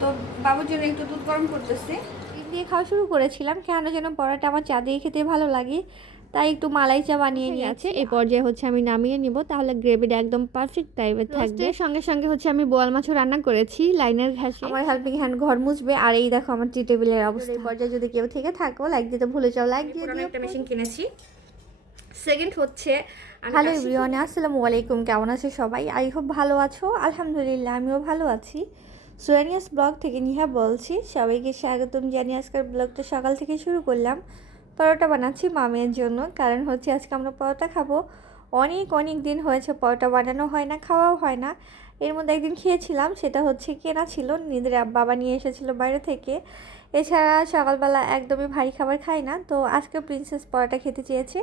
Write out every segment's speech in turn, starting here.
তো বাবুর জন্য একটু দুধ গরম করতেছি। দিয়ে খাওয়া শুরু করেছিলাম কেন যেন পরোটা আমার চা দিয়ে খেতে ভালো লাগে তাই একটু মালাই চা বানিয়ে নিয়েছে। এই পর্যায়ে হচ্ছে আমি নামিয়ে নিব তাহলে গ্রেভিটা একদম পারফেক্ট টাইপের থাকবে। সঙ্গে সঙ্গে হচ্ছে আমি বোয়াল মাছও রান্না করেছি লাইনের ঘাসে। আমার হেল্পিং হ্যান্ড ঘর মুছবে আর এই দেখো আমার টি টেবিলের অবস্থা। এই পর্যায়ে যদি কেউ থেকে থাকো লাইক দিতে ভুলে যাও লাইক দিয়ে দিও। একটা মেশিন কিনেছি। সেকেন্ড হচ্ছে হ্যালো এভরিওয়ান আসসালামু আলাইকুম কেমন আছে সবাই? আই হোপ ভালো আছো। আলহামদুলিল্লাহ আমিও ভালো আছি। সুরানিয়াস ব্লগ থেকে নিহা বলছি, সবাইকে স্বাগতম। জানিয়ে আজকের ব্লগটা সকাল থেকে শুরু করলাম। পরোটা বানাচ্ছি মামের জন্য। কারণ হচ্ছে আজকে আমরা পরোটা খাব। অনেক অনেক দিন হয়েছে পরোটা বানানো হয় না, খাওয়াও হয় না। এর মধ্যে একদিন খেয়েছিলাম, সেটা হচ্ছে কেনা ছিল। নিজের বাবা নিয়ে এসেছিল বাইরে থেকে। এছাড়া সকালবেলা একদমই ভারী খাবার খাই না। তো আজকে প্রিন্সেস পরোটা খেতে চেয়েছে।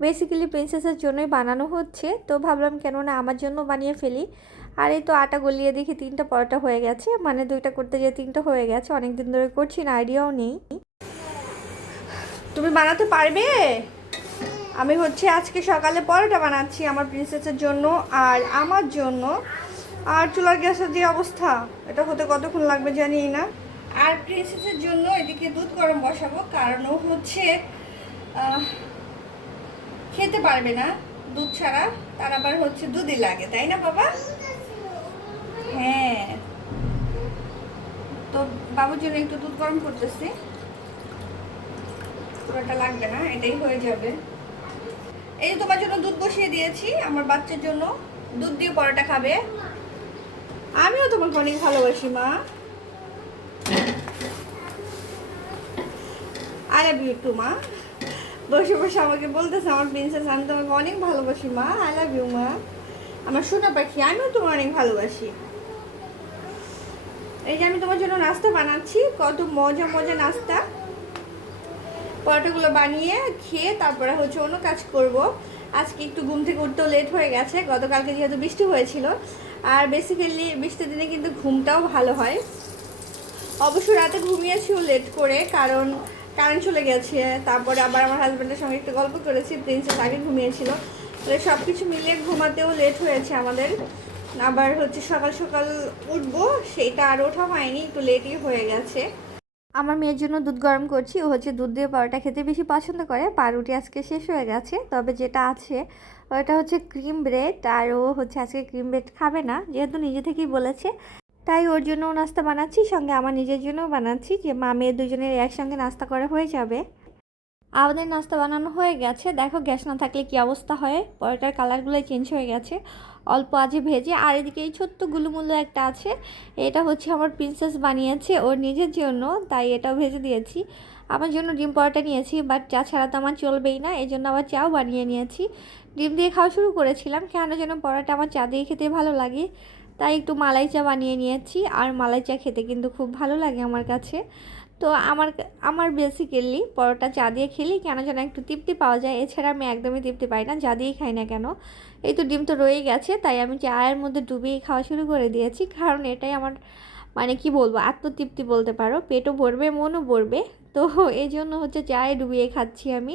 বেসিক্যালি প্রিন্সেসের জন্যই বানানো হচ্ছে। তো ভাবলাম কেন না আমার জন্য বানিয়ে ফেলি। আর এই তো আটা গলিয়ে দেখি তিনটা পরোটা হয়ে গেছে। মানে দুইটা করতে গিয়ে তিনটা হয়ে গেছে। অনেক দিন ধরে করছি না, আইডিয়াও নেই। তুমি বানাতে পারবে? আমি হচ্ছে আজকে সকালে পরোটা বানাচ্ছি আমার প্রিন্সেসের জন্য আর আমার জন্য। আর চুলার গ্যাসের যে অবস্থা, এটা হতে কতক্ষণ লাগবে জানি না। আর প্রিন্সেসের জন্য এদিকে দুধ গরম বসাবো, কারণ ও হচ্ছে খেতে পারবে না দুধ ছাড়া। তার আবার হচ্ছে দুধই লাগে, তাই না বাবা? হ্যাঁ। তো বাবুর জন্য একটু দুধ গরম করতেছি। পুরোটা লাগবে না, এটাই হয়ে যাবে। এই তোমার জন্য দুধ বসিয়ে দিয়েছি, আমার বাচ্চার জন্য। দুধ দিয়ে পরোটা খাবে। আমিও তোমাকে অনেক ভালোবাসি, মা। আই লাভ ইউ টু মা। বসে বসে আমাকে বলতেছে, আমার প্রিন্সেস আমি তোমাকে অনেক ভালোবাসি, মা। আই লাভ ইউ মা। আমার সোনা পাখি, আমিও তোমাকে অনেক ভালোবাসি। এই যে আমি তোমার জন্য নাস্তা বানাচ্ছি। কত মজা মজা নাস্তা। পরোটাগুলো বানিয়ে খেয়ে তারপরে হচ্ছে অন্য কাজ করব। আজকে একটু ঘুম থেকে উঠতেও লেট হয়ে গেছে, গতকালকে যেহেতু বৃষ্টি হয়েছিল। আর বেসিক্যালি বৃষ্টির দিনে কিন্তু ঘুমটাও ভালো হয়। অবশ্য রাতে ঘুমিয়েছিও লেট করে, কারণ কারেন্ট চলে গেছে। তারপরে আবার আমার হাজব্যান্ডের সঙ্গে একটু গল্প করেছি প্রিন্সেস আগে ঘুমিয়েছিল। তাহলে সব কিছু মিলিয়ে ঘুমাতেও লেট হয়েছে আমাদের। আবার হচ্ছে সকাল সকাল উঠবো, সেটা আর ওঠা হয়নি, একটু লেটই হয়ে গেছে। আমার মেয়ের জন্য দুধ গরম করছি, ও হচ্ছে দুধ দিয়ে পরোটা খেতে বেশি পছন্দ করে, পাউরুটি আজকে শেষ হয়ে গেছে, তবে যেটা আছে, ওটা হচ্ছে ক্রিম ব্রেড আর ও হচ্ছে আজকে ক্রিম ব্রেড খাবে না, যেহেতু নিজে থেকেই বলেছে, তাই ওর জন্যও নাস্তা বানাচ্ছি, সঙ্গে আমার নিজের জন্যও বানাচ্ছি, যে মা মেয়ে দুজনের একসঙ্গে নাস্তা করা হয়ে যাবে। আমাদের নাস্তা বানানো হয়ে গেছে, দেখো গ্যাস না থাকলে কি অবস্থা হয়, পরোটার কালারগুলোই চেঞ্জ হয়ে গেছে অল্প আজে ভেজে, আর এদিকে এই ছোট্ট গুলুমুলু একটা আছে, এটা হচ্ছে আমার প্রিন্সেস বানিয়েছে ওর নিজের জন্য, তাই এটাও ভেজে দিয়েছি। আমার জন্য ডিম পরোটা নিয়েছি বাট চা ছাড়া তো আমার চলবেই না এই জন্য আবার চাও বানিয়ে নিয়েছি। ডিম দিয়ে খাওয়া শুরু করেছিলাম, কেন যেন পরোটা আমার চা দিয়ে খেতে ভালো লাগে, তাই একটু মালাই চা বানিয়ে নিয়েছি, আর মালাই চা খেতে কিন্তু খুব ভালো লাগে আমার কাছে। তো আমার আমার বেসিক্যালি পরোটা চা দিয়ে খেলেই কেন যেন একটু তৃপ্তি পাওয়া যায়। এছাড়া আমি একদমই তৃপ্তি পাই না, যা দিয়েই খাই না কেন। এই তো ডিম তো রয়েই গেছে, তাই আমি চায়ের মধ্যে ডুবিয়ে খাওয়া শুরু করে দিয়েছি। কারণ এটাই আমার মানে কি বলব, আত্মতৃপ্তি বলতে পারো। পেটও ভরবে, মনও ভরবে। তো এই জন্য হচ্ছে চায়ে ডুবিয়ে খাচ্ছি আমি।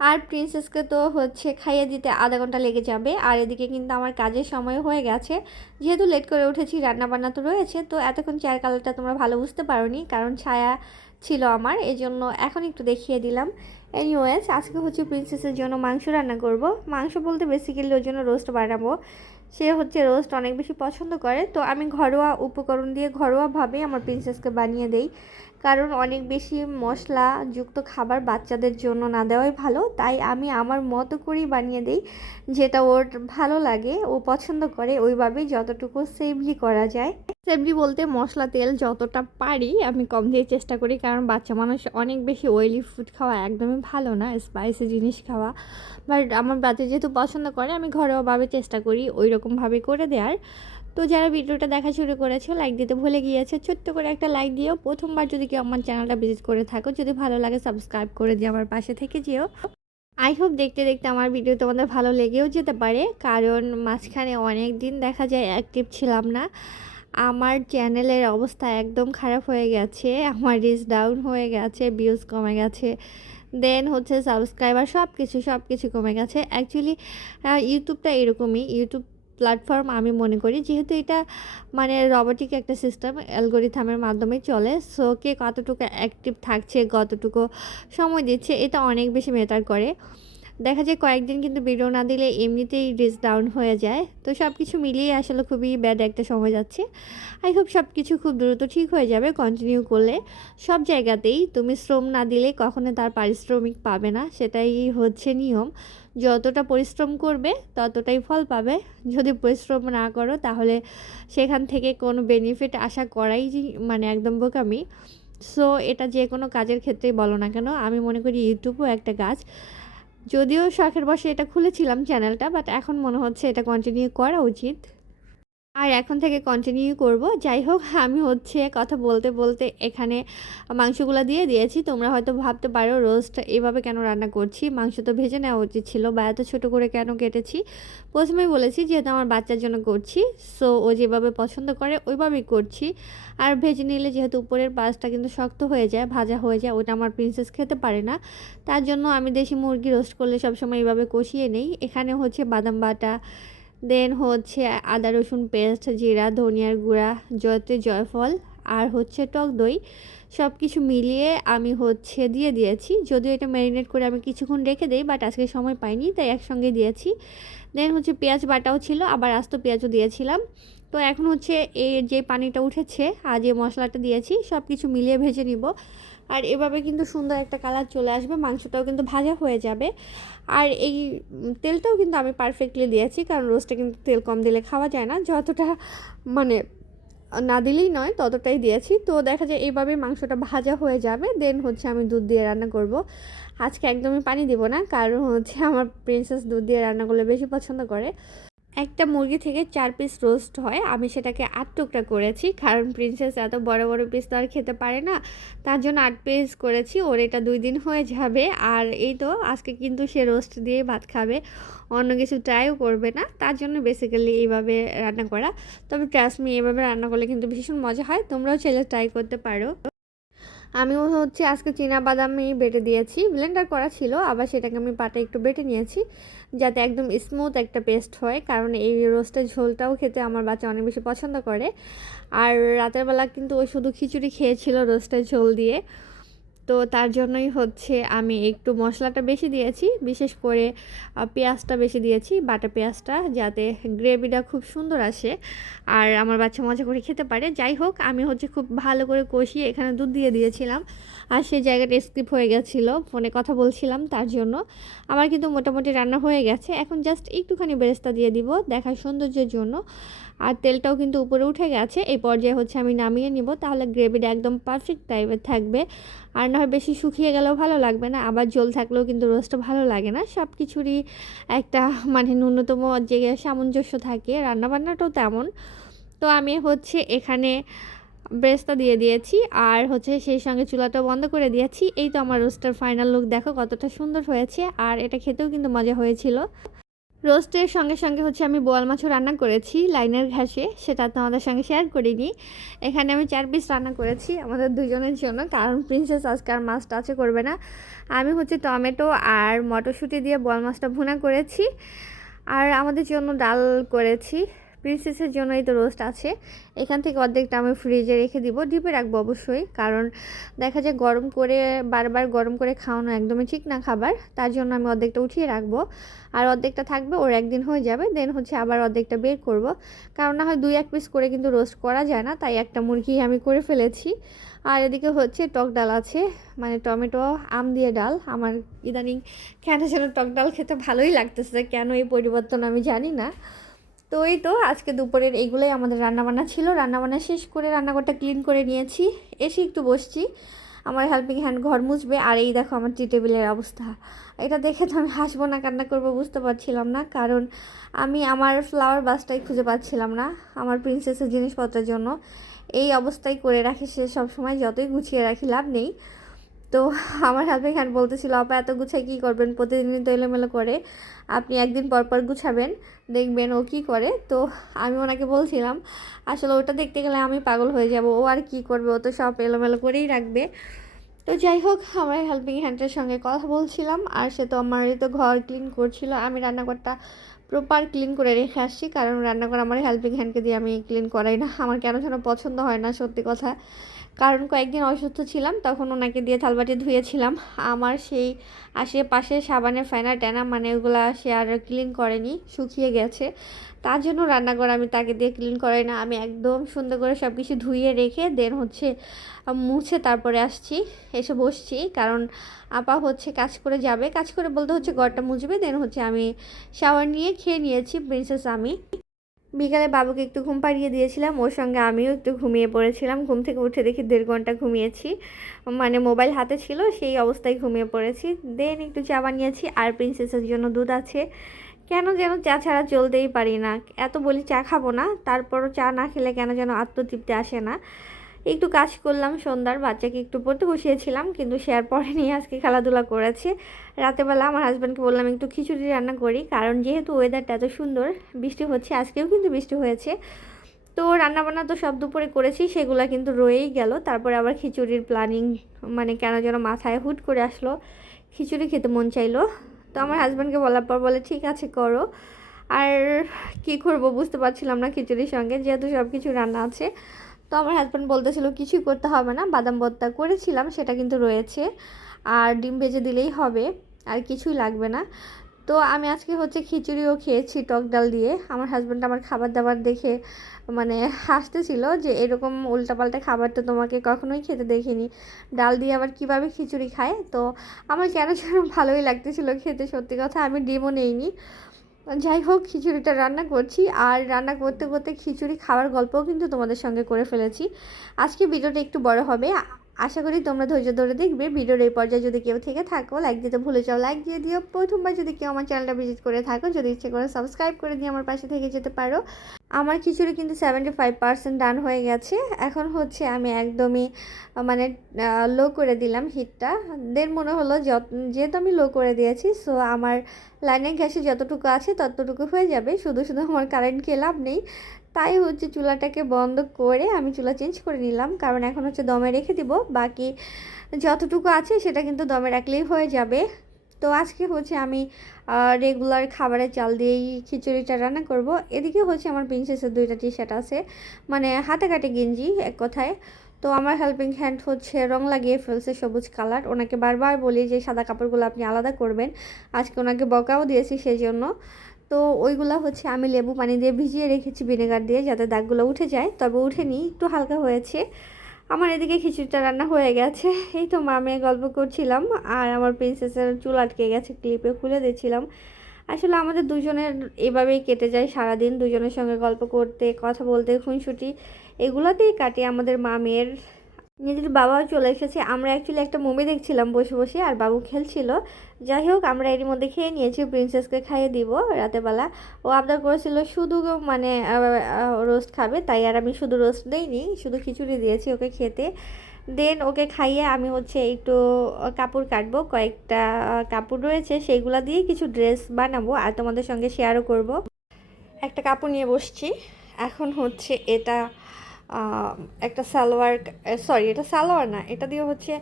আর প্রিন্সেসকে তো হচ্ছে খাইয়ে দিতে আধা ঘণ্টা লেগে যাবে। আর এদিকে কিন্তু আমার কাজের সময় হয়ে গেছে। যেহেতু লেট করে উঠেছি, রান্নাবান্না তো রয়েছে, তো এতক্ষণ চায়ের কালারটা তোমরা ভালো বুঝতে পারোনি, কারণ ছায়া ছিল আমার এই জন্য এখন একটু দেখিয়ে দিলাম। এনিওয়েজ আজকে হচ্ছে প্রিন্সেসের জন্য মাংস রান্না করব। মাংস বলতে বেসিক্যালি ওর জন্য রোস্ট বানাবো। সে হচ্ছে রোস্ট অনেক বেশি পছন্দ করে, তো আমি ঘরোয়া উপকরণ দিয়ে ঘরোয়াভাবেই আমার প্রিন্সেসকে বানিয়ে দেই। কারণ অনেক বেশি মশলা যুক্ত খাবার বাচ্চাদের জন্য না দেওয়াই ভালো। তাই আমি আমার মতো করেই বানিয়ে দিই, যেটা ওর ভালো লাগে, ও পছন্দ করে, ওইভাবেই যতটুকু সেভলি করা যায়। সেভলি বলতে মশলা, তেল যতটা পারি আমি কম দিয়ে চেষ্টা করি, কারণ বাচ্চা মানুষ অনেক বেশি অয়েলি ফুড খাওয়া একদমই ভালো না স্পাইসি জিনিস খাওয়া। বাট আমার বাচ্চা যেহেতু পছন্দ করে, আমি ঘরোয়াভাবে চেষ্টা করি ওই রকমভাবে করে দেওয়ার তো যারা ভিডিওটা দেখা শুরু করেছ লাইক দিতে ভুলে গিয়েছে, ছোট্ট করে একটা লাইক দিও। প্রথমবার যদি কেউ আমার চ্যানেলটা ভিজিট করে থাকো, যদি ভালো লাগে সাবস্ক্রাইব করে দিয়ে আমার পাশে থেকে যেও। আই হোপ দেখতে দেখতে আমার ভিডিও তোমাদের ভালো লেগেও যেতে পারে, কারণ মাঝখানে অনেক দিন দেখা যায় অ্যাক্টিভ ছিলাম না। আমার চ্যানেলের অবস্থা একদম খারাপ হয়ে গেছে, আমার রিচ ডাউন হয়ে গেছে ভিউজ কমে গেছে দেন হচ্ছে সাবস্ক্রাইবার সব কিছু সব কিছু কমে গেছে অ্যাকচুয়ালি ইউটিউবটা এরকমই ইউটিউব প্ল্যাটফর্ম আমি মনে করি। যেহেতু এটা মানে রবোটিক একটা সিস্টেম অ্যালগোরিথামের মাধ্যমে চলে। সো কে কতটুকু অ্যাক্টিভ থাকছে, কতটুকু সময় দিচ্ছে, এটা অনেক বেশি ম্যাটার করে। দেখা যায় কয়েকদিন কিন্তু ভিডিও না দিলে এমনিতেই রিচ ডাউন হয়ে যায়। তো সব কিছু মিলিয়ে আসলে খুবই ব্যাড একটা সময় যাচ্ছে। আই হোপ সব কিছু খুব দ্রুত ঠিক হয়ে যাবে কন্টিনিউ করলে। সব জায়গাতেই তুমি শ্রম না দিলে কখনো তার পারিশ্রমিক পাবে না, সেটাই হচ্ছে নিয়ম। যতটা পরিশ্রম করবে, ততটাই ফল পাবে। যদি পরিশ্রম না করো, তাহলে সেখান থেকে কোনো বেনিফিট আশা করাই মানে একদম বোকামি। সো এটা যে কোনো কাজের ক্ষেত্রেই বলো না কেন, আমি মনে করি ইউটিউবও একটা কাজ যদিও শখের বসে এটা খুলেছিলাম চ্যানেলটা বাট এখন মনে হচ্ছে এটা কন্টিনিউ করা উচিত। আর এখন থেকে কন্টিনিউ করব। যাই হোক, আমি হচ্ছে কথা বলতে বলতে এখানে মাংসগুলো দিয়ে দিয়েছি। তোমরা হয়তো ভাবতে পারো রোস্ট এভাবে কেন রান্না করছি? মাংস তো ভেজে নেওয়া উচিত ছিল বা এত ছোটো করে কেন কেটেছি? প্রথমেই বলেছি যেহেতু আমার বাচ্চার জন্য করছি সো ও যেভাবে পছন্দ করে ওইভাবেই করছি। আর ভেজে নিলে যেহেতু উপরের পাশটা কিন্তু শক্ত হয়ে যায়, ভাজা হয়ে যায়, ওটা আমার প্রিন্সেস খেতে পারে না। তার জন্য আমি দেশি মুরগি রোস্ট করলে সবসময় এইভাবে কষিয়ে নেই। এখানে হচ্ছে বাদাম বাটা দেন হচ্ছে আদা, রসুন পেস্ট, জিরা, ধনিয়ার গুঁড়া জয়তে জয়ফল আর হচ্ছে টক দই সব কিছু মিলিয়ে আমি হচ্ছে দিয়ে দিয়েছি। যদিও এটা ম্যারিনেট করে আমি কিছুক্ষণ রেখে দিই, বাট আজকে সময় পাইনি, তাই একসঙ্গে দিয়েছি। দেন হচ্ছে পেঁয়াজ বাটাও ছিল, আবার আস্ত পেঁয়াজও দিয়েছিলাম। তো এখন হচ্ছে এই যে পানিটা উঠেছে আর যে মশলাটা দিয়েছি সব কিছু মিলিয়ে ভেজে নিব। আর এভাবে কিন্তু সুন্দর একটা কালার চলে আসবে, মাংসটাও কিন্তু ভাজা হয়ে যাবে। আর এই তেলটাও কিন্তু আমি পারফেক্টলি দিয়েছি, কারণ রোস্টে কিন্তু তেল কম দিলে খাওয়া যায় না। যতটা মানে না দিলেই নয়, ততটাই দিয়েছি। তো দেখা যায় এইভাবে মাংসটা ভাজা হয়ে যাবে দেন হচ্ছে আমি দুধ দিয়ে রান্না করব। আজকে একদমই পানি দিব না, কারণ হচ্ছে আমার প্রিন্সেস দুধ দিয়ে রান্না করলে বেশি পছন্দ করে। একটা মুরগি থেকে চার পিস রোস্ট হয়। আমি সেটাকে আট টুকরা করেছি, কারণ প্রিন্সেস এত বড় বড় পিস তো আর খেতে পারে না। তার জন্য আট পিস করেছি, ওর এটা দুই দিন হয়ে যাবে। আর এই তো, আজকে কিন্তু সে রোস্ট দিয়ে ভাত খাবে, অন্য কিছু ট্রাইও করবে না। তার জন্য বেসিক্যালি এইভাবে রান্না করা। তবে ট্রাস্ট মি এভাবে রান্না করলে কিন্তু ভীষণ মজা হয়। তোমরাও চাইলে ট্রাই করতে পারো। আমিও হচ্ছে আজকে চীনা বাদামই বেটে দিয়েছি। ব্লেন্ডার করা ছিল, আবার সেটাকে আমি পাটা একটু বেটে নিয়েছি। যাতে একদম স্মুথ একটা পেস্ট হয়। কারণ এই রোস্টের ঝোলটাও খেতে আমার বাচ্চা অনেক বেশি পছন্দ করে। আর রাতের বেলা কিন্তু ও শুধু খিচুড়ি খেয়েছিল রোস্টের ঝোল দিয়ে। তো তার জন্যই হচ্ছে আমি একটু মশলাটা বেশি দিয়েছি। বিশেষ করে পেঁয়াজটা বেশি দিয়েছি, বাটা পেঁয়াজটা, যাতে গ্রেভিটা খুব সুন্দর আসে। আর আমার বাচ্চা মজা করে খেতে পারে। যাই হোক, আমি হচ্ছে খুব ভালো করে কষিয়ে এখানে দুধ দিয়ে দিয়েছিলাম। আর সেই জায়গাটা স্কিপ হয়ে গেছিল, ফোনে কথা বলছিলাম তার জন্য। আমার কিন্তু মোটামুটি রান্না হয়ে গেছে। এখন জাস্ট একটুখানি বেরেস্তা দিয়ে দিব দেখার সৌন্দর্যের জন্য। আর তেলটাও কিন্তু উপরে উঠে গেছে। এই পর্যায়ে হচ্ছে আমি নামিয়ে নিব। তাহলে গ্রেভিটা একদম পারফেক্ট টাইপের থাকবে। আর না হয় বেশি শুকিয়ে গেলেও ভালো লাগবে না। আবার জল থাকলেও কিন্তু রোস্টটা ভালো লাগে না। সব কিছুরই একটা মানে ন্যূনতম যে সামঞ্জস্য থাকে। রান্নাবান্নাটাও তেমন। তো আমি হচ্ছে এখানে ব্রেস্তা দিয়ে দিয়েছি। আর হচ্ছে সেই সঙ্গে চুলাটাও বন্ধ করে দিয়েছি। এই তো আমার রোস্টার ফাইনাল লুক দেখো কতটা সুন্দর হয়েছে। আর এটা খেতেও কিন্তু মজা হয়েছিল। রোস্টের সঙ্গে সঙ্গে হচ্ছে আমি বোয়াল মাছও রান্না করেছি, লাইনের ঘাসে। সেটা তোমাদের সঙ্গে শেয়ার করিনি। এখানে আমি চার পিস রান্না করেছি আমাদের দুজনের জন্য, কারণ প্রিন্সেস আজকে আর মাছ টাচে করবে না। আমি হচ্ছে টমেটো আর মটরশুঁটি দিয়ে বোয়াল মাছটা ভুনা করেছি। আর আমাদের জন্য ডাল করেছি। প্রিন্সেসের জন্যই তো রোস্ট আছে। এখান থেকে অর্ধেকটা আমি ফ্রিজে রেখে দিব। ডিপে রাখব অবশ্যই, কারণ দেখা যায় গরম করে, বারবার গরম করে খাওয়ানো একদমই ঠিক না খাবার। তার জন্য আমি অর্ধেকটা উঠিয়ে রাখব। আর অর্ধেকটা থাকবে, ওর একদিন হয়ে যাবে। দেন হচ্ছে আবার অর্ধেকটা বের করব। কারণ না হয় দুই এক পিস করে কিন্তু রোস্ট করা যায় না, তাই একটা মুরগি আমি করে ফেলেছি। আর এদিকে হচ্ছে টক ডাল আছে মানে টমেটো, আম দিয়ে ডাল। আমার ইদানিং কেন যেন টক ডাল খেতে ভালোই লাগতেছে, কেন এই পরিবর্তন আমি জানি না। তো এই তো আজকে দুপুরের এইগুলোই আমাদের রান্নাবান্না ছিল। রান্নাবান্না শেষ করে রান্নাঘরটা ক্লিন করে নিয়েছি। এসে একটু বসছি। আমার হেল্পিং হ্যান্ড ঘর মুছবে। আর এই দেখো আমার টি টেবিলের অবস্থা। এটা দেখে তো আমি হাসবো না, কান্না করব, বুঝতে পারছিলাম না। কারণ আমি আমার ফ্লাওয়ার বাসটাই খুঁজে পাচ্ছিলাম না আমার প্রিন্সেসের জিনিসপত্রের জন্য। এই অবস্থায় করে রাখে সে সবসময়, যতই গুছিয়ে রাখি, লাভ নেই। তো আমার হাজব্যান্ড হ্যান্ড বলতেছিল, আপা, এত গুছাই কী করবেন? প্রতিদিনই তো এলোমেলো করে। আপনি একদিন পর পর গুছাবেন, দেখবেন ও কী করে। তো আমি ওনাকে বলছিলাম, আসলে ওটা দেখতে গেলে আমি পাগল হয়ে যাব, ও আর কি করবে? ও তো সব এলোমেলো করেই রাখবে। তো যাই হোক, আমার হেল্পিং হ্যান্ডের সঙ্গে কথা বলছিলাম, আর সে তো আমার তো ঘর ক্লিন করছিল। আমি রান্নাঘরটা প্রপার ক্লিন করে রেখে আসছি, কারণ রান্নাঘর আমার হেল্পিং হ্যান্ডকে দিয়ে আমি ক্লিন করাই না। আমার কেন যেন পছন্দ হয় না, সত্যি কথা। কারণ কয়েকদিন অসুস্থ ছিলাম, তখন ওনাকে দিয়ে থালবাটি ধুয়েছিলাম। আমার সেই আশেপাশে সাবানের ফেনা ট্যানা মানে ওগুলো সে আর ক্লিন করেনি, শুকিয়ে গেছে। তার জন্য রান্নাঘর আমি তাকে দিয়ে ক্লিন করাই না। আমি একদম সুন্দর করে সব কিছু ধুয়ে রেখে দেন হচ্ছে মুছে তারপরে আসছি, এসে বসছি। কারণ আপা হচ্ছে কাজ করে যাবে। কাজ করে বলতে হচ্ছে ঘরটা মুছবে দেন হচ্ছে আমি শাওয়ার নিয়ে খেয়ে নিয়েছি প্রিন্সেস আমি। বিকালে বাবুকে একটু ঘুম পাড়িয়ে দিয়েছিলাম, ওর সঙ্গে আমিও একটু ঘুমিয়ে পড়েছিলাম। ঘুম থেকে উঠে দেখি দেড় ঘণ্টা ঘুমিয়েছি। মানে মোবাইল হাতে ছিল, সেই অবস্থায় ঘুমিয়ে পড়েছি। দেন একটু চা বানিয়েছি, আর প্রিন্সেসের জন্য দুধ আছে। কেন যেন চা ছাড়া চলতেই পারি না। এত বলি চা খাব না, তারপরও চা না খেলে কেন যেন আত্মতৃপ্তি আসে না। একটু কাজ করলাম, সন্ধ্যার বাচ্চাকে একটু পড়তে বসিয়েছিলাম, কিন্তু সে আর পড়েনি, আজকে খেলাধুলা করেছে। রাতেবেলা আমার হাজব্যান্ডকে বললাম, একটু খিচুড়ি রান্না করি, কারণ যেহেতু ওয়েদারটা এত সুন্দর, বৃষ্টি হচ্ছে, আজকেও কিন্তু বৃষ্টি হয়েছে। তো রান্নাবান্না তো সব দুপুরে করেছি, সেগুলো কিন্তু রয়েই গেল। তারপরে আবার খিচুড়ির প্ল্যানিং মানে কেন যেন মাথায় হুট করে আসলো। খিচুড়ি খেতে মন চাইলো। তো আমার হাজব্যান্ডকে বলার পর বলে, ঠিক আছে, করো। আর কি করব বুঝতে পারছিলাম না খিচুড়ির সঙ্গে, যেহেতু সব কিছু রান্না আছে। তো আমার হাজব্যান্ড বলতেছিল, কিছুই করতে হবে না, বাদাম ভর্তা করেছিলাম, সেটা কিন্তু রয়েছে। আর ডিম ভেজে দিলেই হবে, আর কিছুই লাগবে না। তো আমি আজকে হচ্ছে খিচুড়িও খেয়েছি, টক ডাল দিয়ে। আমার হাজব্যান্ড আমার খাবার দাবার দেখে মানে হাসতেছিল যে, এরকম উল্টাপাল্টা খাবার তো তোমাকে কখনোই খেতে দেখিনি। ডাল দিয়ে আবার কীভাবে খিচুড়ি খায়? তো আমার কেন যেন ভালোই লাগতেছিল খেতে, সত্যি কথা আমি ডিমও নেইনি। যাই হোক, খিচুড়িটা রান্না করছি। আর রান্না করতে করতে খিচুড়ি খাওয়ার গল্পও কিন্তু তোমাদের সঙ্গে করে ফেলেছি। আজকে ভিডিওটা একটু বড় হবে। আশা করি তোমরা ধৈর্য ধরে দেখবে। ভিডিওর এই পর্যায়ে যদি কেউ থেকে থাকো লাইক দিতে ভুলে যাও লাইক দিয়ে দিও। প্রথমবার যদি কেউ আমার চ্যানেলটা ভিজিট করে থাকো, যদি ইচ্ছে করে সাবস্ক্রাইব করে দিয়ে আমার পাশে থেকে যেতে পারো। আমার খিচুড়ি কিন্তু সেভেন্টি ফাইভ পার্সেন্ট ডান হয়ে গেছে। এখন হচ্ছে আমি একদমই মানে লো করে দিলাম হিটটা। দেন মনে হলো যেহেতু আমি লো করে দিয়েছি সো আমার লাইনের গ্যাসে যতটুকু আছে ততটুকু হয়ে যাবে। শুধু শুধু আমার কারেন্টকে লাভ নেই। তাই হচ্ছে চুলাটাকে বন্ধ করে আমি চুলা চেঞ্জ করে নিলাম। কারণ এখন হচ্ছে দমে রেখে দিব। বাকি যতটুকু আছে সেটা কিন্তু দমে রাখলেই হয়ে যাবে। তো আজকে হচ্ছে আমি রেগুলার খাবারের চাল দিয়েই খিচুড়িটা রান্না করব। এদিকে হচ্ছে আমার প্রিন্সেসের দুইটা টি শার্ট আছে। মানে হাতে কাটে গেঞ্জি এক কথায়। তো আমার হেল্পিং হ্যান্ড হচ্ছে রং লাগিয়ে ফেলছে সবুজ কালার ওনাকে বারবার বলি যে সাদা কাপড়গুলো আপনি আলাদা করবেন। আজকে ওনাকে বকাও দিয়েছি সেই জন্য তো ওইগুলো হচ্ছে আমি লেবু পানি দিয়ে ভিজিয়ে রেখেছি ভিনেগার দিয়ে যাতে দাগগুলো উঠে যায়। তবে উঠেনি, একটু হালকা হয়েছে। আমার এদিকে খিচুড়িটা রান্না হয়ে গেছে। এই তো মা মেয়ে গল্প করছিলাম আর আমার প্রিন্সেসের চুল আটকে গেছে ক্লিপে খুলে দিচ্ছিলাম আসলে আমাদের দুজনের এভাবেই কেটে যায় সারাদিন, দুজনের সঙ্গে গল্প করতে, কথা বলতে, খুনসুটি, এগুলোতেই কাটে আমাদের মা মেয়ের নিজের বাবাও চলে এসেছে। আমরা অ্যাকচুয়ালি একটা মুভি দেখছিলাম বসে বসে, আর বাবু খেলছিল। যাই হোক, আমরা এর মধ্যে খেয়ে নিয়েছি প্রিন্সেসকে খাইয়ে দিব রাতেবেলা ও আবদার করেছিল, শুধু মানে রোস্ট খাবে। তাই আর আমি শুধু রোস্ট দেইনি, শুধু খিচুড়ি দিয়েছি ওকে খেতে। দেন ওকে খাইয়ে আমি হচ্ছে একটু কাপড় কাটবো, কয়েকটা কাপড় রয়েছে, সেইগুলা দিয়ে কিছু ড্রেস বানাবো আর তোমাদের সঙ্গে শেয়ারও করব। একটা কাপড় নিয়ে বসছি। এখন হচ্ছে এটা একটা সালোয়ার সরি এটা সালোয়ার না, এটা দিয়ে হচ্ছে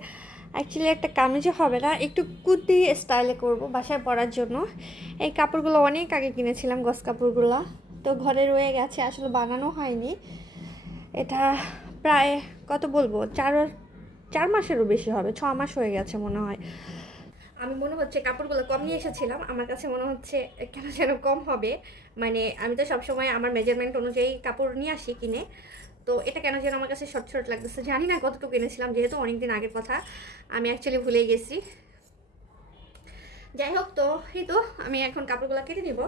অ্যাকচুয়ালি একটা কামিজে হবে না, একটু কুর্তি স্টাইলে করব বাসায় পরার জন্য। এই কাপড়গুলো অনেক আগে কিনেছিলাম, গস কাপড়গুলো। তো ঘরে রয়ে গেছে, আসলে বানানো হয়নি। এটা প্রায়, কত বলব, চার চার মাসেরও বেশি হবে, ছ মাস হয়ে গেছে মনে হয়। আমি মনে হচ্ছে কাপড়গুলো কম নিয়ে এসেছিলাম, আমার কাছে মনে হচ্ছে কেন যেন কম হবে। মানে আমি তো সবসময় আমার মেজারমেন্ট অনুযায়ী কাপড় নিয়ে আসি কিনে। তো এটা কেন যেন আমার কাছে শর্ট শর্ট লাগতেছে জানি না কতটুকু এনেছিলাম, যেহেতু অনেক দিন আগের কথা, আমি অ্যাকচুয়ালি ভুলে গেছি। যাই হোক তো, এই তো, আমি এখন কাপড়গুলো কেটে নিব।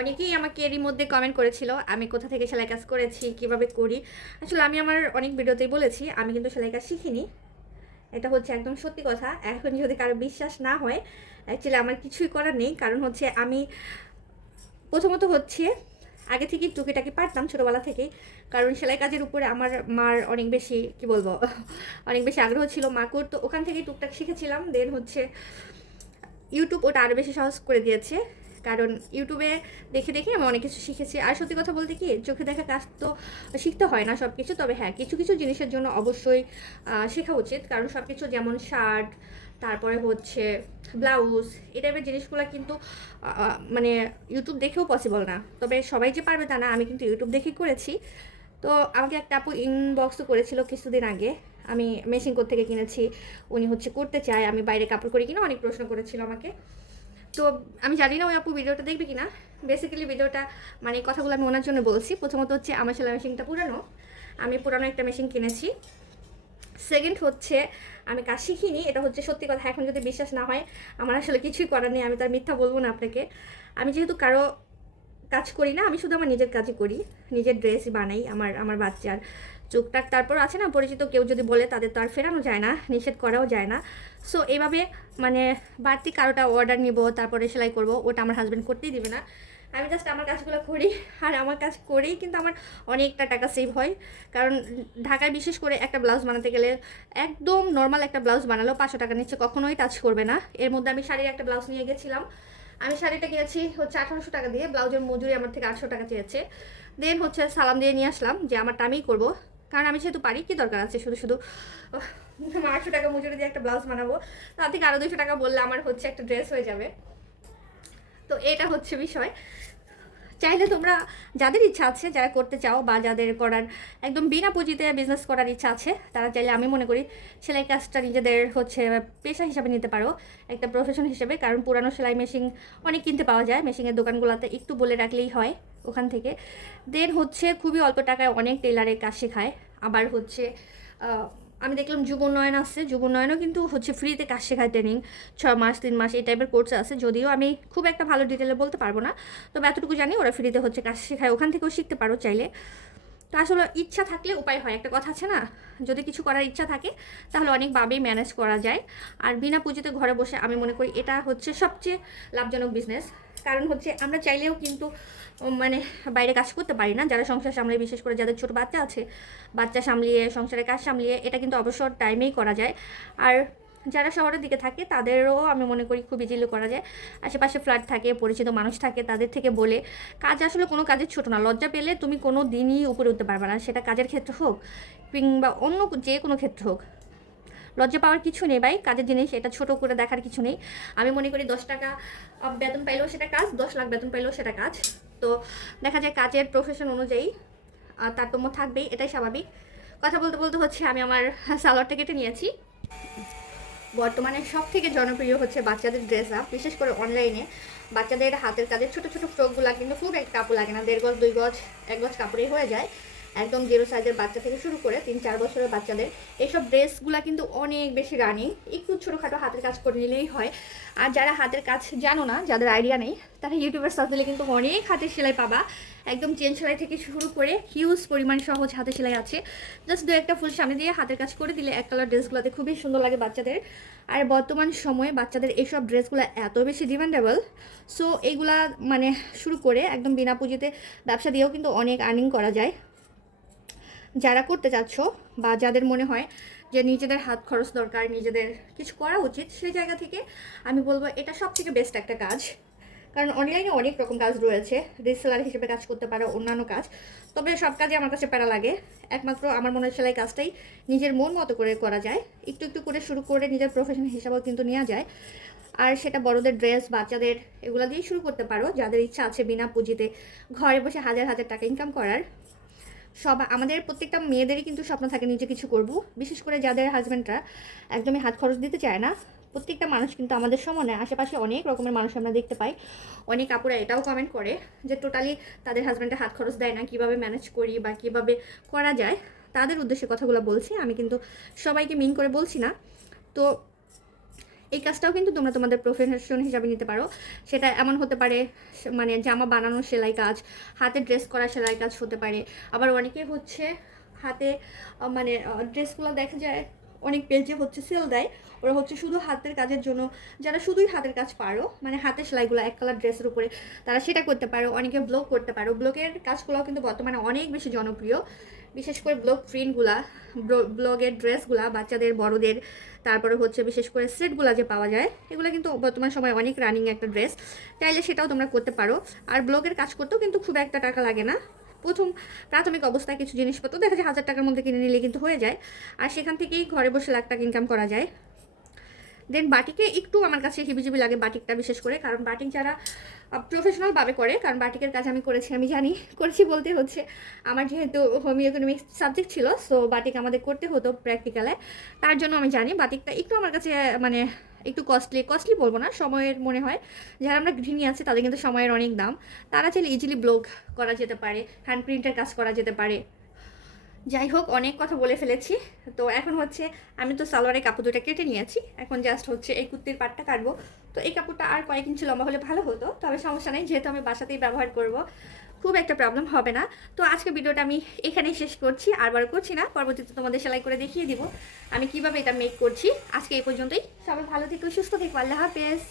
অনেকেই আমাকে এরই মধ্যে কমেন্ট করেছিল, আমি কোথা থেকে সেলাই কাজ করেছি, কীভাবে করি। আসলে আমি আমার অনেক ভিডিওতেই বলেছি, আমি কিন্তু সেলাই কাজ শিখিনি। এটা হচ্ছে একদম সত্যি কথা। এখন যদি কারও বিশ্বাস না হয় অ্যাকচুয়ালি আমার কিছুই করার নেই। কারণ হচ্ছে আমি প্রথমত হচ্ছে আগে থেকেই টুকিটাকি পারতাম ছোটোবেলা থেকেই। কারণ সেলাই কাজের উপরে আমার মার অনেক বেশি, কি বলব, অনেক বেশি আগ্রহ ছিল। মা করতো ওখান থেকেই টুকটাক শিখেছিলাম। দেন হচ্ছে ইউটিউব ওটা আরও বেশি সহজ করে দিয়েছে। কারণ ইউটিউবে দেখে দেখে আমি অনেক কিছু শিখেছি। আর সত্যি কথা বলতে কি, চোখে দেখা কাজ তো শিখতে হয় না সব কিছু তবে হ্যাঁ কিছু কিছু জিনিসের জন্য অবশ্যই শেখা উচিত। কারণ সব কিছু যেমন শার্ট তারপরে হচ্ছে ব্লাউজ, এই টাইপের জিনিসগুলো কিন্তু মানে ইউটিউব দেখেও পসিবল না। তবে সবাই যে পারবে তা না, আমি কিন্তু ইউটিউব দেখেই করেছি। তো আমাকে একটা আপু ইনবক্সও করেছিল কিছুদিন আগে। আমি মেশিন কোথা থেকে কিনেছি, উনি হচ্ছে করতে চায়, আমি বাইরে কাপড় করে কিনা অনেক প্রশ্ন করেছিল আমাকে। তো আমি জানি না ওই আপু ভিডিওটা দেখবে কিনা। বেসিক্যালি ভিডিওটা মানে কথাগুলো আমি ওনার জন্য বলছি। প্রথমত হচ্ছে আমার সেলাই মেশিনটা পুরানো। আমি পুরানো একটা মেশিন কিনেছি। সেকেন্ড হচ্ছে, আমি কাজ শিখিনি, এটা হচ্ছে সত্যি কথা, এখন যদি বিশ্বাস না হয়, আমার আসলে কিছুই করার নেই, আমি তার মিথ্যা বলব না আপনাকে। আমি যেহেতু কারও কাজ করি না, আমি শুধু আমার নিজের কাজই করি, নিজের ড্রেসই বানাই, আমার আমার বাচ্চার চুকটাক তারপর আছে না, পরিচিত কেউ যদি বলে, তাদের তো আর ফেরানো যায় না, নিষেধ করাও যায় না। সো এইভাবে মানে বাড়তি কারোটা অর্ডার নিব, তারপরে সেলাই করব, ওটা আমার হাজব্যান্ড করতেই দিবে না। আমি জাস্ট আমার কাজগুলো করি, আর আমার কাজ করেই কিন্তু আমার অনেকটা টাকা সেভ হয়। কারণ ঢাকায় বিশেষ করে একটা ব্লাউজ বানাতে গেলে একদম নর্মাল একটা ব্লাউজ বানালেও পাঁচশো টাকা নিচ্ছে কখনোই টাচ করবে না। এর মধ্যে আমি শাড়ির একটা ব্লাউজ নিয়ে গেছিলাম। আমি শাড়িটা কিনেছি হচ্ছে আঠারোশো টাকা দিয়ে, ব্লাউজের মজুরি আমার থেকে আটশো টাকা চেয়েছে। দেন হচ্ছে সালাম দিয়ে নিয়ে আসলাম যে আমারটা আমিই করব। কারণ আমি সেহেতু পারি, কি দরকার আছে? শুধু শুধু আটশো টাকা মজুরি দিয়ে একটা ব্লাউজ বানাবো। তার থেকে আরও দুশো টাকা বললে আমার হচ্ছে একটা ড্রেস হয়ে যাবে। তো এটা হচ্ছে বিষয়। চাইলে তোমরা যাদের ইচ্ছা আছে, যারা করতে চাও বা যাদের করার একদম বিনা পুঁজিতে বিজনেস করার ইচ্ছা আছে, তারা চাইলে আমি মনে করি সেলাই কাজটা নিজেদের হচ্ছে পেশা হিসাবে নিতে পারো, একটা প্রফেশন হিসেবে। কারণ পুরানো সেলাই মেশিন অনেক কিনতে পাওয়া যায় মেশিনের দোকানগুলোতে একটু বলে রাখলেই হয় ওখান থেকে। দেন হচ্ছে খুবই অল্প টাকায় অনেক টেলারের কাজ শেখায়। আবার হচ্ছে আমি দেখলাম যুব উন্নয়ন আসছে যুব উন্নয়নও কিন্তু হচ্ছে ফ্রিতে কাজ শেখায় ট্রেনিং ছয় মাস, তিন মাস, এই টাইপের কোর্স আছে, যদিও আমি খুব একটা ভালো ডিটেলে বলতে পারব না, তবে এতটুকু জানি ওরা ফ্রিতে হচ্ছে কাজ শেখায়, ওখান থেকেও শিখতে পারো চাইলে। তো আসলে ইচ্ছা থাকলে উপায় হয়, একটা কথা আছে না? যদি কিছু করার ইচ্ছা থাকে, তাহলে অনেকভাবেই ম্যানেজ করা যায়। আর বিনা পুঁজিতে ঘরে বসে আমি মনে করি এটা হচ্ছে সবচেয়ে লাভজনক বিজনেস কারণ হচ্ছে আমরা চাইলেও কিন্তু মানে বাইরে কাজ করতে পারি না। যারা সংসার সামলে বিশেষ করে যাদের ছোট বাচ্চা আছে, বাচ্চা সামলিয়ে, সংসারের কাজ সামলিয়ে, এটা কিন্তু অবসর টাইমেই করা যায়। আর যারা শহরের দিকে থাকে, তাদেরও আমি মনে করি খুব ইজিলি করা যায়। আশেপাশে ফ্ল্যাট থাকে, পরিচিত মানুষ থাকে, তাদের থেকে বলে। কাজ আসলে কোনো কাজের ছোট না। লজ্জা পেলে তুমি কোনো দিনই উপরে উঠতে পারবে না। সেটা কাজের ক্ষেত্রে হোক কিংবা অন্য যে কোনো ক্ষেত্রে হোক। লজ্জা পাওয়ার কিছু নেই ভাই, কাজের জিনিস, এটা ছোট করে দেখার কিছু নেই। আমি মনে করি দশ টাকা বেতন পাইলেও সেটা কাজ, দশ লাখ বেতন পাইলেও সেটা কাজ। তো দেখা যায় কাজের প্রফেশন অনুযায়ী তারতম্য থাকবেই, এটাই স্বাভাবিক। কথা বলতে বলতে হচ্ছে আমি আমার সালোয়ারটা কেটে নিয়েছি। বর্তমানে সব থেকে জনপ্রিয় হচ্ছে বাচ্চাদের ড্রেস আপ বিশেষ করে অনলাইনে বাচ্চাদের হাতের কাজের ছোটো ছোটো ফ্রকগুলো কিন্তু খুব একটা কাপড় লাগে না, দেড় গজ, দুই গজ, এক গজ কাপড়েই হয়ে যায়। একদম জিরো সাইজের বাচ্চা থেকে শুরু করে তিন, চার বছরের বাচ্চাদের এইসব ড্রেসগুলো কিন্তু অনেক বেশি রানিং একটু ছোটোখাটো হাতের কাজ করে নিলেই হয়। আর যারা হাতের কাজ জানো না, যাদের আইডিয়া নেই, তারা ইউটিউবের সার্চ দিলে কিন্তু অনেক হাতের সেলাই পাবা। একদম চেন সেলাই থেকে শুরু করে হিউজ পরিমাণ সহজ হাতে সেলাই আছে। জাস্ট দু একটা ফুল সামনে দিয়ে হাতের কাজ করে দিলে এক কালার ড্রেসগুলোতে খুবই সুন্দর লাগে বাচ্চাদের। আর বর্তমান সময়ে বাচ্চাদের এইসব ড্রেসগুলো এত বেশি ডিমান্ডেবল সো এইগুলা মানে শুরু করে একদম বিনা পুঁজিতে ব্যবসা দিয়েও কিন্তু অনেক আর্নিং করা যায়। যারা করতে চাচ্ছ বা যাদের মনে হয় যে নিজেদের হাত খরচ দরকার, নিজেদের কিছু করা উচিত, সেই জায়গা থেকে আমি বলব এটা সব থেকে বেস্ট একটা কাজ। কারণ অনলাইনে অনেক রকম কাজ রয়েছে। রিসেলার হিসেবে কাজ করতে পারো, অন্যান্য কাজ। তবে সব কাজে আমার কাছে প্যারা লাগে। একমাত্র আমার মনে হয় সেলাই কাজটাই নিজের মন মতো করে করা যায়। একটু একটু করে শুরু করে নিজের প্রফেশন হিসাবেও কিন্তু নেওয়া যায়। আর সেটা বড়দের ড্রেস বাচ্চাদের, এগুলো দিয়েই শুরু করতে পারো। যাদের ইচ্ছা আছে বিনা পুঁজিতে ঘরে বসে হাজার হাজার টাকা ইনকাম করার সব, আমাদের প্রত্যেকটা মেয়েদেরই কিন্তু স্বপ্ন থাকে নিজে কিছু করব। বিশেষ করে যাদের হাজব্যান্ডরা একদমই হাত খরচ দিতে চায় না, প্রত্যেকটা মানুষ কিন্তু আমাদের সমানে, আশেপাশে অনেক রকমের মানুষ আমরা দেখতে পাই। অনেক আপুরা এটাও কমেন্ট করে যে টোটালি তাদের হাজব্যান্ডের হাত খরচ দেয় না, কীভাবে ম্যানেজ করি বা কীভাবে করা যায়, তাদের উদ্দেশ্যে কথাগুলো বলছি। আমি কিন্তু সবাইকে মিন করে বলছি না। তো এই কাজটাও কিন্তু তোমরা তোমাদের প্রফেশন হিসাবে নিতে পারো। সেটা এমন হতে পারে মানে জামা বানানোর সেলাই কাজ, হাতে ড্রেস করা সেলাই কাজ হতে পারে। আবার অনেকে হচ্ছে হাতে মানে ড্রেসগুলো দেখা যায়, অনেক পেজে হচ্ছে সেল দেয়। ওরা হচ্ছে শুধু হাতের কাজের জন্য, যারা শুধুই হাতের কাজ পারো মানে হাতের সেলাইগুলো এক কালার ড্রেসের উপরে, তারা সেটা করতে পারো। অনেকে ব্লগ করতে পারো। ব্লগের কাজগুলো কিন্তু বর্তমানে অনেক বেশি জনপ্রিয়। বিশেষ করে ব্লগ প্রিন্টগুলা ব্লগের ড্রেসগুলা বাচ্চাদের, বড়দের, তারপরে হচ্ছে বিশেষ করে সেটগুলো যে পাওয়া যায়, এগুলো কিন্তু বর্তমান সময় অনেক রানিং একটা ড্রেস চাইলে সেটাও তোমরা করতে পারো। আর ব্লগের কাজ করতেও কিন্তু খুব একটা টাকা লাগে না। প্রথম প্রাথমিক অবস্থায় কিছু জিনিসপত্র দেখা যায় হাজার টাকার মধ্যে কিনে নিলে কিন্তু হয়ে যায়। আর সেখান থেকেই ঘরে বসে লাখ টাকা ইনকাম করা যায়। দেন বাটিকে একটু আমার কাছে হিবিজিবি লাগে বাটিকটা বিশেষ করে। কারণ বাটিক যারা প্রফেশনালভাবে করে, কারণ বাটিকের কাজ আমি করেছি, আমি জানি, করেছি বলতে হচ্ছে। আমার যেহেতু হোম ইকোনমিক্স সাবজেক্ট ছিল সো বাটিক আমাদের করতে হতো প্র্যাকটিক্যালে তার জন্য আমি জানি বাটিকটা একটু আমার কাছে মানে একটু কস্টলি কস্টলি বলব না, সময়ের মনে হয়। যারা আমরা গৃহিণী আছে, তাদের কিন্তু সময়ের অনেক দাম। তারা চাইলে ইজিলি ব্লগ করা যেতে পারে হ্যান্ড প্রিন্টের কাজ করা যেতে পারে। যাই হোক, অনেক কথা বলে ফেলেছি। তো এখন হচ্ছে আমি তো সালোয়ারের কাপড় দুটা কেটে নিয়েছি। এখন জাস্ট হচ্ছে এই কুর্তির পাটটা কাটবো। তো এই কাপড়টা আর কয়েক ইঞ্চি লম্বা হলে ভালো হতো, তবে সমস্যা নেই, যেহেতু আমি বাসাতেই ব্যবহার করব, খুব একটা প্রবলেম হবে না। তো আজকে ভিডিওটা আমি এখানেই শেষ করছি, আর বার করছি না, পরবর্তীতে তোমাদের সেলাই করে দেখিয়ে দিব আমি কীভাবে এটা মেক করছি। আজকে এই পর্যন্তই। সবাই ভালো থেকো, সুস্থ থেকো, আল্লাহ হাফেজ।